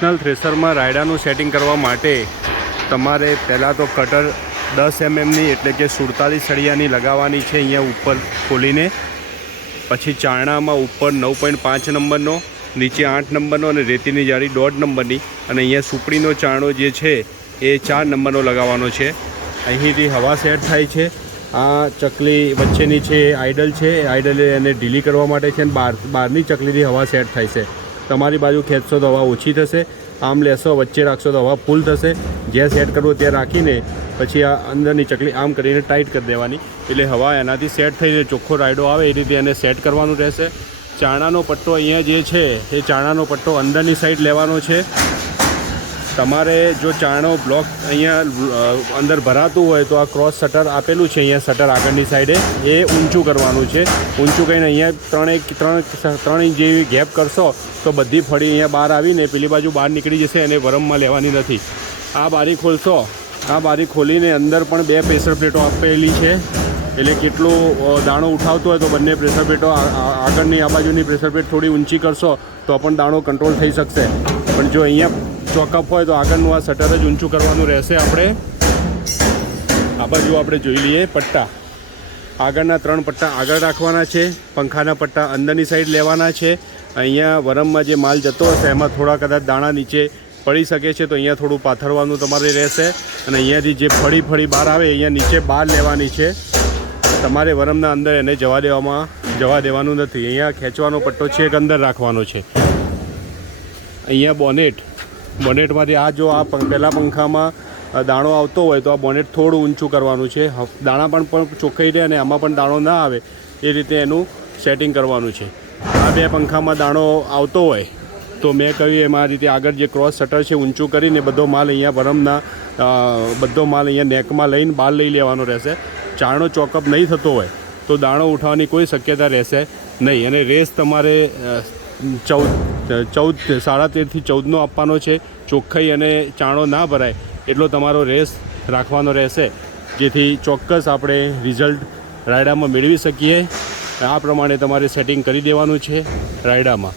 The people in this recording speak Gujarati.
પ્રોફેશનલ થ્રેસરમાં રાયડાનું સેટિંગ કરવા માટે તમારે પહેલાં તો કટર 10 mmની એટલે કે 47 સળિયાની લગાવવાની છે અહીંયા ઉપર ખોલીને. પછી ચારણામાં ઉપર 9.5 નંબરનો, નીચે 8 નંબરનો અને રેતીની જાળી 1.5 નંબરની, અને અહીંયા સુપડીનો ચારણો જે છે એ 4 નંબરનો લગાવવાનો છે. અહીંથી હવા સેટ થાય છે. આ ચકલી વચ્ચેની છે આઇડલ છે, આઇડલ એને ઢીલી કરવા માટે છે, અને બહારની ચકલીથી હવા સેટ થાય છે. તમારી બાજુ ખેંચશો તો હવા ઓછી થશે, આમ લેશો વચ્ચે રાખશો તો હવા ફૂલ થશે. જ્યાં સેટ કરવો ત્યાં રાખીને પછી આ અંદરની ચકલી આમ કરીને ટાઈટ કરી દેવાની, એટલે હવા એનાથી સેટ થઈને ચોખ્ખો રાયડો આવે એ રીતે એને સેટ કરવાનું રહેશે. ચારણાનો પટ્ટો અહીંયા જે છે એ ચારણાનો પટ્ટો અંદરની સાઈડ લેવાનો છે. તમારે જો ચારણો બ્લોક અહીંયા અંદર ભરાતું હોય તો આ ક્રોસ શટર આપેલું છે અહીંયા, શટર આગળની સાઈડે એ ઊંચું કરવાનું છે. ઊંચું કરીને અહીંયા 3 ઇંચ જેવી ગેપ કરશો તો બધી ફળી અહીંયા બહાર આવીને પેલી બાજુ બહાર નીકળી જશે અને વરમમાં લેવાની નથી. આ બારી ખોલશો, આ બારી ખોલીને અંદર પણ 2 પ્રેશર પ્લેટો આપેલી છે, એટલે કેટલો દાણો ઉઠાવતો હોય તો બંને પ્રેશર પ્લેટો આગળની આ બાજુની પ્રેશર પ્લેટ થોડી ઊંચી કરશો તો પણ દાણો કંટ્રોલ થઈ શકશે. પણ જો અહીંયા ચોકઅપ હોય તો આગળનું આ શટર જ ઊંચું કરવાનું રહેશે. આ બાજુ આપણે જોઈ લઈએ પટ્ટા. આગળના 3 પટ્ટા આગળ રાખવાના છે, પંખાના પટ્ટા અંદરની સાઈડ લેવાના છે. અહીંયા વરમમાં જે માલ જતો હશે એમાં થોડા કદાચ દાણા નીચે પડી શકે છે તો અહીંયા થોડું પાથરવાનું તમારે રહેશે. અને અહીંયાથી જે ફળી બહાર આવે અહીંયા નીચે બહાર લેવાની છે. તમારે વરમના અંદર એને જવા દેવાનું નથી. અહીંયા ખેંચવાનો પટ્ટો છે એક અંદર રાખવાનો છે. અહીંયા બોનેટમાંથી આ જો આ પહેલાં પંખામાં દાણો આવતો હોય તો આ બોનેટ થોડું ઊંચું કરવાનું છે. દાણા પણ ચોખ્ખાઈ રહે અને આમાં પણ દાણો ના આવે એ રીતે એનું સેટિંગ કરવાનું છે. આ 2 પંખામાં દાણો આવતો હોય તો મેં કહ્યું એમ આ રીતે આગળ જે ક્રોસ શટર છે ઊંચું કરીને બધો માલ અહીંયા વરમના બધો માલ અહીંયા નેકમાં લઈને બહાર લઈ લેવાનો રહેશે. ચારણો ચોકઅપ નહીં થતો હોય તો દાણો ઉઠાવવાની કોઈ શક્યતા રહેશે નહીં. અને રેસ તમારે 13.5 થી 14નો આપવાનો છે. ચોખ્ખાઈ અને ચાણો ના ભરાય એટલો તમારો રેસ રાખવાનો રહેશે, જેથી ચોક્કસ આપણે રિઝલ્ટ રાયડામાં મેળવી શકીએ. આ પ્રમાણે તમારે સેટિંગ કરી દેવાનું છે રાયડામાં.